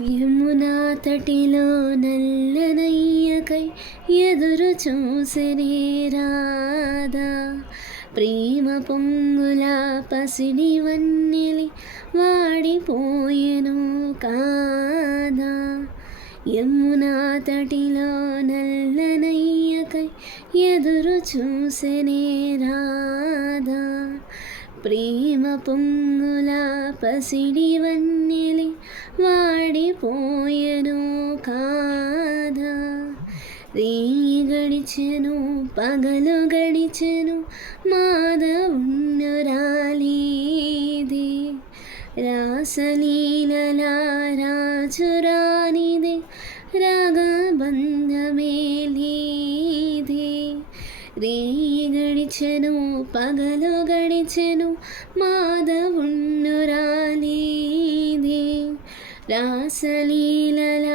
యమునా తటిలో నల్లనయ్యకై ఎదురు చూసెనే రాధా. ప్రేమ పొంగుల పసిడి వన్నెలి వాడిపోయెను కాదా. యమునా తటిలో నల్లనయ్యకై ఎదురు చూసెనే రాధా. ప్రేమ పొంగుల పసిడి వన్నెలి వాడిపోయెను కాదా. రేయి గడిచెను పగలు గడిచెను మాధవుణ్ణి రాలేదే. రాసలీలల రాజురానిదే రాగబంధమే లేదే. రేయి గడిచెను పగలు గడిచెను మాధవుణ్ణి రాలేదే. రాసలీలల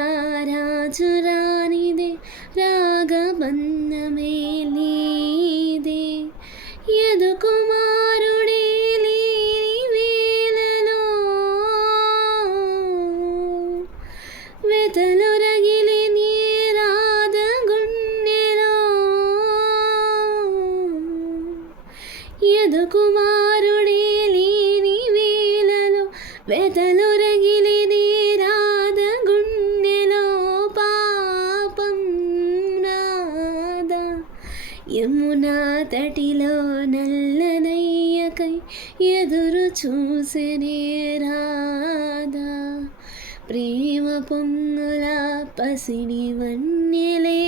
రాజురానిదే రాగబంధమే లేదే. యదు కుమారుడే లేని వేళలో వెతలు రగిలి నీ రాధ గుండెలో. యదు కుమారుడే లేని వేళలో వెతలు రగిలి నీ రాధ గుండెలో. పాపం రాధా. యమునా తటిలో నల్లనయ్యకై ఎదురు చూసెనే రాధా. ప్రేమ పొంగుల పసిడి వన్నెలే